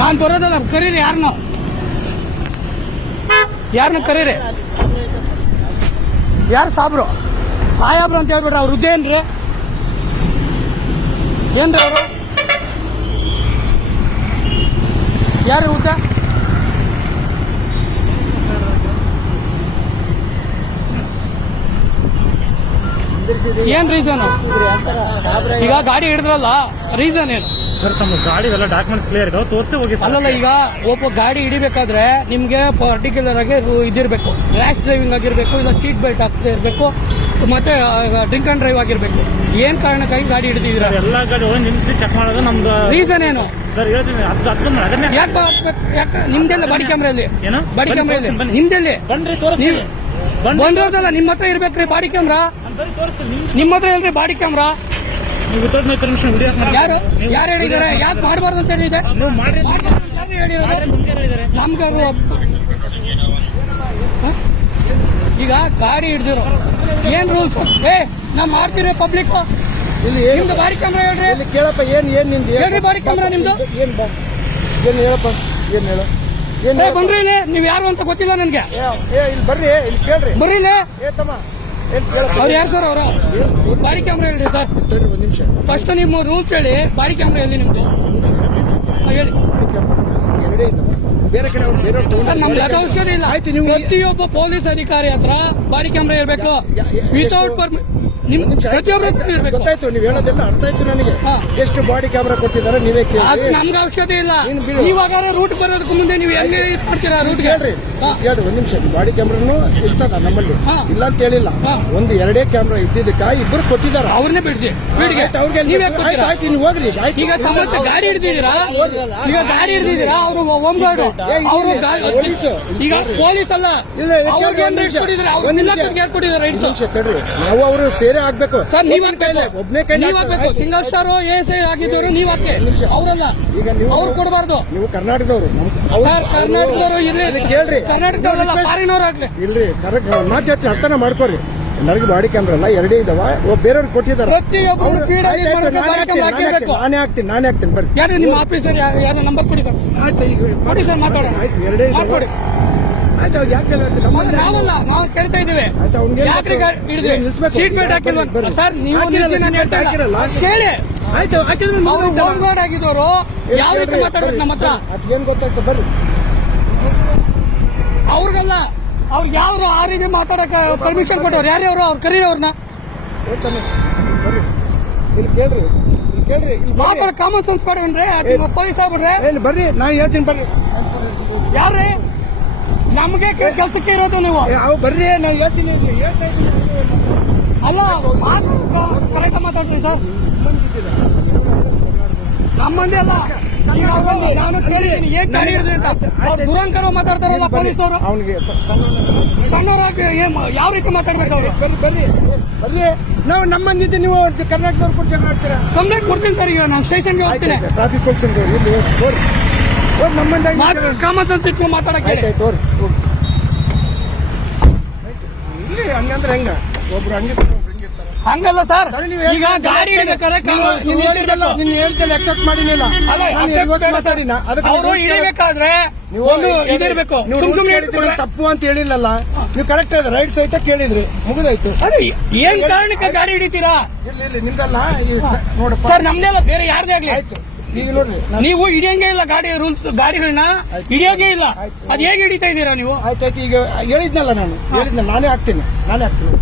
ನಾನ್ ಬರೋದಲ್ಲ ಕರೀರಿ ಯಾರನ್ನ ಯಾರನ್ನ ಕರೀರಿ. ಯಾರು ಸಾಬ್ರು? ಸಾಯಾಬ್ರು ಅಂತ ಹೇಳ್ಬಿಟ್ರೆ ಅವ್ರ. ಹುದ್ದೆ ಏನ್ರಿ ಏನ್ರಿ ಅವರು? ಯಾರು ಊಟ? ಏನ್ ರೀಸನ್ ಈಗ ಗಾಡಿ ಹಿಡಿದ್ರಲ್ಲ ರೀಸನ್ ಏನು? ಸರ್ ತಮ್ಮ ಗಾಡಿ ಎಲ್ಲ ಡಾಕ್ಯುಮೆಂಟ್ಸ್ ಕ್ಲಿಯರ್ ಇದಾವೆ ತೋರಿಸಿ ಹೋಗಿ ಸರ್. ಅಲ್ಲಲ್ಲ ಈಗ ಒಬ್ಬ ಗಾಡಿ ಹಿಡಿಬೇಕಾದ್ರೆ ನಿಮ್ಗೆ ಪರ್ಟಿಕ್ಯುಲರ್ ಆಗಿ ರು- ಇದಿರ್ಬೇಕು. ರ್ಯಾಶ್ ಡ್ರೈವಿಂಗ್ ಆಗಿರ್ಬೇಕು ಇಲ್ಲ ಸೀಟ್ ಬೆಲ್ಟ್ ಹಾಕ್ತಾ ಇರಬೇಕು ಮತ್ತೆ ಡ್ರಿಂಕ್ ಅಂಡ್ ಡ್ರೈವ್ ಆಗಿರ್ಬೇಕು. ಏನ್ ಕಾರಣಕ್ಕಾಗಿ ಗಾಡಿ ಹಿಡಿದಿದ್ರೆ ಎಲ್ಲ ಗಾಡಿ ಹೋಗಿ ನಿಲ್ಸಿ ಚೆಕ್ ಮಾಡೋದು ನಮ್ದು ರೀಸನ್ ಏನು? ಸರ್ ಹೇಳ್ತೀನಿ ಅದು ಅದನ್ನ ಅದನ್ನೇ ಯಾಕೆ ಹಾಕ್ಬೇಕು ಯಾಕೆ ನಿಮ್ದೆಲ್ಲ ಬಾಡಿ ಕ್ಯಾಮ್ರಲ್ಲಿ ಏನು? ಬಾಡಿ ಬನ್ನಿ, ಕ್ಯಾಮ್ರಲ್ಲಿ ಬನ್ನಿ. ನಿಮ್ದೆಲ್ಲಿ ಬನ್ರಿ ನೀವು ಬನ್ನಿ ನಿಮ್ಮ ಹತ್ರ ಇರ್ಬೇಕ್ರಿ ಬಾಡಿ ಕ್ಯಾಮ್ರಾ ನಿಮ್ಮ ಹತ್ರ ಇಲ್ರಿ ಬಾಡಿ ಕ್ಯಾಮ್ರಾ ಯಾರು? ಯಾರು ಹೇಳಿದ್ದಾರೆ? ಯಾಕೆ ಮಾಡಬಾರ್ದು ಅಂತ ಹೇಳಿದೆ? ನಮ್ಗೆ ಈಗ ಗಾಡಿ ಹಿಡ್ದಿರೋ ಏನ್ ರೂಲ್ಸ್ ಏ ನಾ ಮಾಡ್ತೀರಿ ಪಬ್ಲಿಕ್ ಇಲ್ಲಿ ನಿಮ್ದು ಬಾರಿ ಕ್ಯಾಮ್ರಾ ಹೇಳ್ರಿ. ಇಲ್ಲಿ ಕೇಳಪ್ಪ ಏನ್ ಏನ್ ನಿಮ್ದು? ಹೇಳ್ರಿ ಬಾರಿ ಕ್ಯಾಮ್ರಾ ನಿಮ್ದು. ಏನ್ ಬಾ ಏನ್ ಹೇಳಪ್ಪ? ಏನ್ ಹೇಳು? ಏನ್? ಬನ್ರಿ ಇಲ್ಲಿ. ನೀವ್ ಯಾರು ಅಂತ ಗೊತ್ತಿಲ್ಲ ನನ್ಗೆ. ಏ, ಏ ಇಲ್ಲಿ ಬರ್ರಿ ಇಲ್ಲಿ ಕೇಳ್ರಿ. ಬರ್ರಿ ಇಲ್ಲಿ. ಏ ತಮ್ಮ. ಅವ್ರು ಯಾರು ಸರ್ ಅವರು? ಬಾಡಿ ಕ್ಯಾಮ್ರಾ ಹೇಳ್ರಿ ಸರ್. ಒಂದು ನಿಮಿಷ ಫಸ್ಟ್ ನಿಮ್ಮ ರೂಲ್ಸ್ ಹೇಳಿ ಬಾಡಿ ಕ್ಯಾಮ್ರಾ ಎಲ್ಲಿ ನಿಮ್ದು. ಹೇಳಿ. ಎರಡೇ ಇದ್ದಾವ ಬೇರೆ ಕಡೆ ಅವ್ರು ಬೇರೆ ಸರ್ ನಮ್ಗೆ ಅದು ಅವಶ್ಯಕತೆ ಇಲ್ಲ. ಆಯ್ತು ನೀವು ಪ್ರತಿಯೊಬ್ಬ ಪೊಲೀಸ್ ಅಧಿಕಾರಿ ಹತ್ರ ಬಾಡಿ ಕ್ಯಾಮ್ರಾ ಇರಬೇಕು ವಿತೌಟ್ ಪರ್ಮಿಟ್ ಪರ್ಮಿ ನಿಮ್. ಪ್ರತಿಯೊಬ್ಬರ ಗೊತ್ತಾಯ್ತು ನೀವು ಹೇಳೋದೆಲ್ಲ ಅರ್ಥ ಆಯ್ತು ನನಗೆ. ಎಷ್ಟು ಬಾಡಿ ಕ್ಯಾಮ್ರಾ ಕೊಟ್ಟಿದ್ದಾರೆ ನೀವೇ ಅದು ಕೇಳಿ ನಮ್ಗೆ ಅವಶ್ಯಕತೆ ಇಲ್ಲ. ಇವಾಗ ಬಿಡು. ರೂಟ್ ಬರೋದಕ್ಕೆ ಮುಂದೆ ನೀವು ಹೆಂಗೆ ಇದು ಮಾಡ್ತೀರಾ ರೂಟ್ಗೆ ಹೇಳ್ರಿ. ಕೇಳ್ರಿ ಒಂದ್ ನಿಮಿಷ. ಬಾಡಿ ಕ್ಯಾಮ್ರಾನು ಇರ್ತದ ನಮ್ಮಲ್ಲಿ. ಹಾ. ಇಲ್ಲ ಅಂತ ಹೇಳಿಲ್ಲ. ಹಾ. ಒಂದು ಎರಡೇ ಕ್ಯಾಮ್ರಾ ಇದ್ದಿದ್ದಕ್ಕ ಇಬ್ಬರು ಕೊಟ್ಟಿದ್ದಾರೆ. ಅವ್ರನ್ನೇ ಬಿಡ್ಸಿ. ಬೀಡಿಗೆ ಆಯ್ತು, ಅವ್ರಿಗೆ ನೀವೇ ಆಯ್ತು, ಕೊಡ್ತೀರಾ? ಆಯ್ತು ಇನ್ನು ಹೋಗ್ರಿ ಆಯ್ತು. ಈಗ ಸಮಸ್ಯೆ ಗಾಡಿ ಹಿಡಿದಿದ್ದೀರಾ? ಈಗ ಗಾಡಿ ಹಿಡಿದಿದ್ದೀರಾ? ಅವರು ಹೋಮ್ ಗಾರ್ಡ್ ಏ, ಇಲ್ಲಿ ಅವರು ಪೊಲೀಸು. ಈಗ ಪೊಲೀಸ್ ಅಲ್ಲ. ಇಲ್ಲ, ಇಲ್ಲ, ಅವ್ರಿಗೆ ಒಂದ್ ಏನ್ ನಿಮಿಷ. ಕೊಟ್ಟಿದ್ದಾರೆ? ಅವ್ರು ಒಂದ್ ನಿಮಿಷ. ಯಾರು ಕೊಟ್ಟಿದ್ದಾರೆ? ಒಂದ್ ನಿಮಿಷ ತಡ್ರಿ ನಾವು ಅವರು ಸೇರೆ ಆಗ್ಬೇಕು ಸರ್ ನೀವ್ ಒಬ್ನೇ ಕೈ ನೀವ್ ಆಗ್ಬೇಕು ಸಿಂಗಲ್ ಸ್ಟಾರ್ ಎಸ್ ಐ ಆಗಿದ್ದವರು ನೀವ್ ಹಾಕಿ ಅವರಲ್ಲ. ಈಗ ನೀವು ಅವ್ರು ಕೊಡಬಾರ್ದು. ನೀವು ಕರ್ನಾಟಕದವರು. ಸರ್ ಕರ್ನಾಟಕದವರು ಇಲ್ಲಿ ಕೇಳ್ರಿ ಕರ್ನಾಟಕದವರಲ್ಲ ಫಾರಿನ್ ಅವ್ರು ಆಗ್ಲಿ. ಇಲ್ರಿ ಕರೆಕ್ಟ್ ಮಾತು ಹೇಳ್ತೀನಿ ಅರ್ಥನ ಮಾಡ್ಕೊರಿ. ನನಗೆ ಬಾಡಿ ಕ್ಯಾಮ್ರಾ ಅಲ್ಲ ಎರಡೇ ಇದಾವ. ಬೇರೆಯವ್ರು ಕೊಟ್ಟಿದ್ದಾರೆ ಅವ್ರು- feed ಆಗಿ ನಾನೇ ಬಾಡಿ ಹಾಕ್ತೀನಿ, ಕ್ಯಾಮ್ರಾ ನಾನೇ ಹಾಕಿರ್ಬೇಕು. ಹಾಕ್ತೀನಿ, ನಾನೇ ಹಾಕ್ತೀನಿ ನಾನೇ ಹಾಕ್ತೀನಿ ಬರ್ರಿ. ಯಾರು ನಿಮ್ಮ ಆಫೀಸರ್ ಯಾರು ನಂಬರ್ ಕೊಡಿ ಸರ್. ಆಯ್ತು ಈಗ ಕೊಡಿ ಸರ್ ಮಾತಾಡೋಣ ಆಯ್ತು ಎರಡೇ ಇದಾವ. ಮಾಡ್ಕೊಡಿ. ಆಯ್ತು ಅವ್ರು ಯಾಕೆ ನಾವಲ್ಲ ನಾವು ಕೇಳ್ತಾ ಇದ್ದೀವಿ. ಯಾಕ್ರಿ? ಹಿಡಿದ್ರಿ? ಸೀಟ್ ಬೆಲ್ಟ್ ಹಾಕಿಲ್ವ? ಸರ್ ನೀವು ನಿಲ್ಸಿ ನಾನು ಹೇಳ್ತಾ ಕೇಳಿ. ಆಯ್ತು ಹಾಕಿದ್ರೆ ಅವರು. ಹೋಮ್ ಗಾರ್ಡ್ ಆಗಿದ್ದವರು ಯಾವ ರೀತಿ ಮಾತಾಡ್ಬೇಕು ನಮ್ಮ ಹತ್ರ? ಅದ್ಕೇನ್ ಗೊತ್ತಾಯ್ತು? ಬರ್ರಿ. ಅವ್ರಿಗಲ್ಲ ಅವ್ರಿಗೆ ಯಾರು ಆ ರೀತಿ ಮಾತಾಡಕ್ಕೆ ಪರ್ಮಿಷನ್ ಕೊಟ್ಟವ್ರು? ಯಾರ್ಯಾರು? ಅವ್ರು ಕರೀರಿ ಅವ್ರನ್ನ. ಇಲ್ಲಿ ಕೇಳ್ರಿ ಇಲ್ಲಿ ಕೇಳ್ರಿ ಇಲ್ಲಿ. ಮಾತಾಡ ಕಾಮನ್ ಸೆನ್ಸ್ ಪಡ್ಕೊಂಡ್ರೆ ಪೊಲೀಸ್ ಆಗ್ಬಿಡ್ರೆ ಇಲ್ಲಿ ಬರ್ರಿ ನಾನು ಹೇಳ್ತೀನಿ ಬರ್ರಿ. ಯಾರ್ರಿ? ನಮಗೆ ಕೆಲಸಕ್ಕೆ ಇರೋದು ನೀವು. ಅವ್ ಬರ್ರಿ ನಾವು ಹೇಳ್ತೀನಿ ಅಲ್ಲ ಮಾತು ಕರೆಕ್ಟ್ ಮಾತಾಡ್ರಿ ಸರ್. ನಮ್ಮಂದಿ ಅಲ್ಲ. ನಾನು ಕೇಳಿದ್ದೀನಿ ಏನ್ ಕಾರ್ಯ ಅವ್ರು ದುರಂಕರ ಮಾತಾಡ್ತಾರಲ್ಲ ಪೊಲೀಸರು. ಅವನಿಗೆ ಸ- ಸಣ್ಣ- ಸಣ್ಣವರಾಗಿ ಯಾವ ರೀತಿ ಮಾತಾಡ್ಬೇಕು ಅವ್ರು? ಬರ್ರಿ ಬರ್ರಿ. ಬರ್ರಿ. ನಾವು ನಮ್ಮಂದಿದ್ದು ನೀವು ಕರ್ನಾಟಕದವ್ರು ಕೂಡ ಜಗಳ ಆಡ್ತೀರಾ ಕಂಪ್ಲೇಂಟ್ ಕೊಡ್ತೀನಿ ಸರ್ ಈಗ ನಾನು ಸ್ಟೇಷನ್ಗೆ ಹೋಗ್ತೀನಿ. ಟ್ರಾಫಿಕ್ ಪೋಲಿಸ್ ಕಾಮನ್ ಸೆನ್ಸ್ ಇಟ್ಕೊಂಡು ಮಾತಾಡಕ್ಕೆ ಇಲ್ಲಿ ಹಂಗಂದ್ರೆ ಹೆಂಗ? ಒಬ್ರು ಹಂಗೆ. ಹಂಗಲ್ಲ ಸರ್. ಈಗ ಗಾಡಿ ಮಾಡಿನಿಲ್ಲ. ನಾನು ಅದಕ್ಕೆ ಒಂದು ಇದಿರ್ಬೇಕು. ಸುಮ್ rules ಸುಮ್ನೆ ತಪ್ಪು ಅಂತ ಹೇಳಿಲ್ಲ ನೀವು ಕರೆಕ್ಟ್ ಅದ ರೈಟ್ ಸಹಿತ ಕೇಳಿದ್ರಿ. ಮುಗಿದಾಯ್ತು. ಅದೇ ಏನ್ ಕಾರಣಕ್ಕೆ ಗಾಡಿ ಹಿಡಿತೀರಾ? ಇಲ್ಲಿ ಇಲ್ಲಿ ನಿಮ್ದಲ್ಲ. ನೋಡಪ್ಪ. ಸರ್ ನಮ್ದೆಲ್ಲ ಬೇರೆ ಯಾರ್ದೇ ಆಗ್ಲಿ. ಆಯ್ತು. ನೀವು ಹಿಡಿಯಂಗೆ ಇಲ್ಲ ಗಾಡಿ ರೂಲ್ಸ್ ಗಾಡಿಗಳನ್ನ. ಹಿಡಿಯೋಂಗೆ ಇಲ್ಲ. ಅದ್ ಹೇಗೆ ಹಿಡಿತಾ ಇದ್ದೀರಾ ನೀವು? ಆಯ್ತಾಯ್ತು ಈಗ ಹೇಳಿದ್ನಲ್ಲ ನಾನು. ಹೇಳಿದ್ನಲ್ಲ ನಾನೇ ಹಾಕ್ತೀನಿ. ನಾನೇ ಹಾಕ್ತೀನಿ.